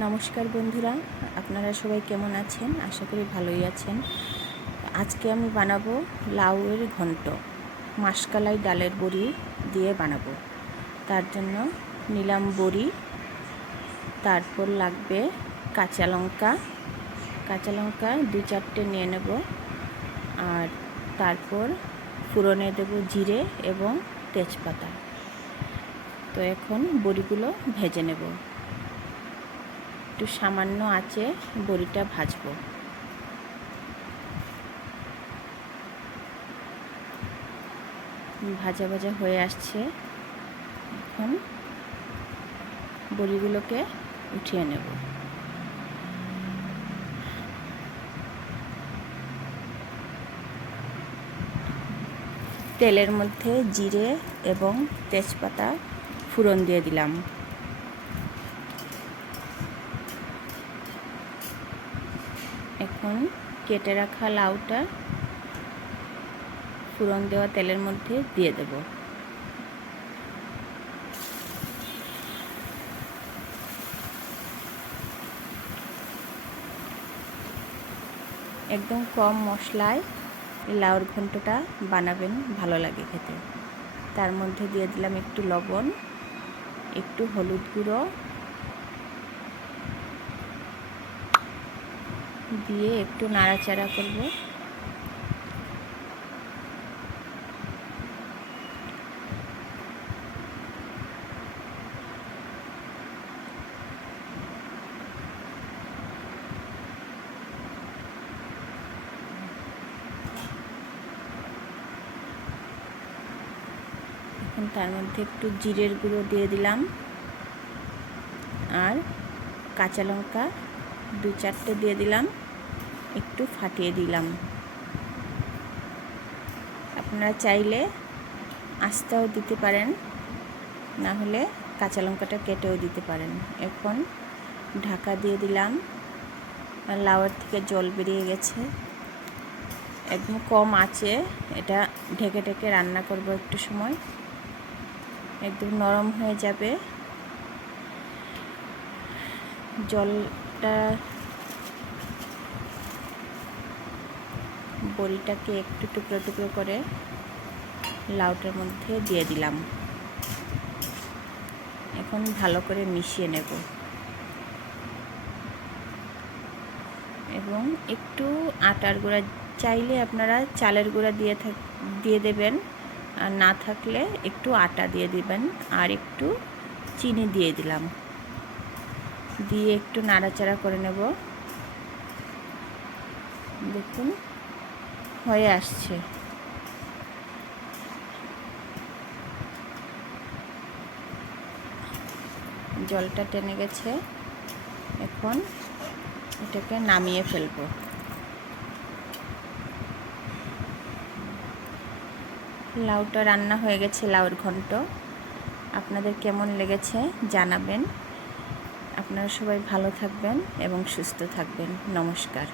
নমস্কার বন্ধুরা, আপনারা সবাই কেমন আছেন? আশা করি ভালোই আছেন। আজকে আমি বানাবো লাউয়ের ঘন্ট, মাসকালাই ডালের বড়ি দিয়ে বানাবো। তার জন্য নিলাম বড়ি, তারপর লাগবে কাঁচা লঙ্কা 2-4টে নিয়ে নেব। আর তারপর ফোড়নে দেব জিরে এবং তেজপাতা। তো এখন বড়িগুলো ভেজে নেব। একটু সামান্য আঁচে বড়িটা ভাজবো। ভাজা ভাজা হয়ে আসছে। এখন বড়িগুলোকে উঠিয়ে নেব। তেলের মধ্যে জিরে এবং তেজপাতা ফোড়ন দিয়ে দিলাম। এখন কেটে রাখা লাউটা ফোড়ন দেওয়া তেলের মধ্যে দিয়ে দেব। একদম কম মশলায় লাউর ঘন্টটা বানাবেন, ভালো লাগে খেতে। তার মধ্যে দিয়ে দিলাম একটু লবণ, একটু হলুদ গুঁড়ো দিয়ে একটু নাড়াচাড়া করব। এখন তার মধ্যে একটু জিরের গুঁড়ো দিয়ে দিলাম আর কাঁচা লঙ্কা 2-4টে দিয়ে দিলাম, একটু ফাটিয়ে দিলাম। আপনারা চাইলে আস্তাও দিতে পারেন, না হলে কাঁচা লঙ্কাটা কেটেও দিতে পারেন। এখন ঢাকা দিয়ে দিলাম। লাউয়ের থেকে জল বেরিয়ে গেছে। একদম কম আঁচে এটা ঢেকে ঢেকে রান্না করব একটু সময়। একদম নরম হয়ে যাবে। জলটা বড়িটাকে একটু টুকরো টুকরো করে লাউটার মধ্যে দিয়ে দিলাম। এখন ভালো করে মিশিয়ে নেব এবং একটু আটার গুঁড়া, চাইলে আপনারা চালের গুঁড়া দিয়ে দেবেন, আর না থাকলে একটু আটা দিয়ে দিবেন। আর একটু চিনি দিয়ে দিলাম, দিয়ে একটু নাড়াচাড়া করে নেব। দেখুন হয়ে আসছে। জলটা টেনে গেছে। এখন এটাকে নামিয়ে ফেলব। লাউটা রান্না হয়ে গেছে, লাউর ঘন্ট। আপনাদের কেমন লেগেছে জানাবেন। আপনারা সবাই ভালো থাকবেন এবং সুস্থ থাকবেন। নমস্কার।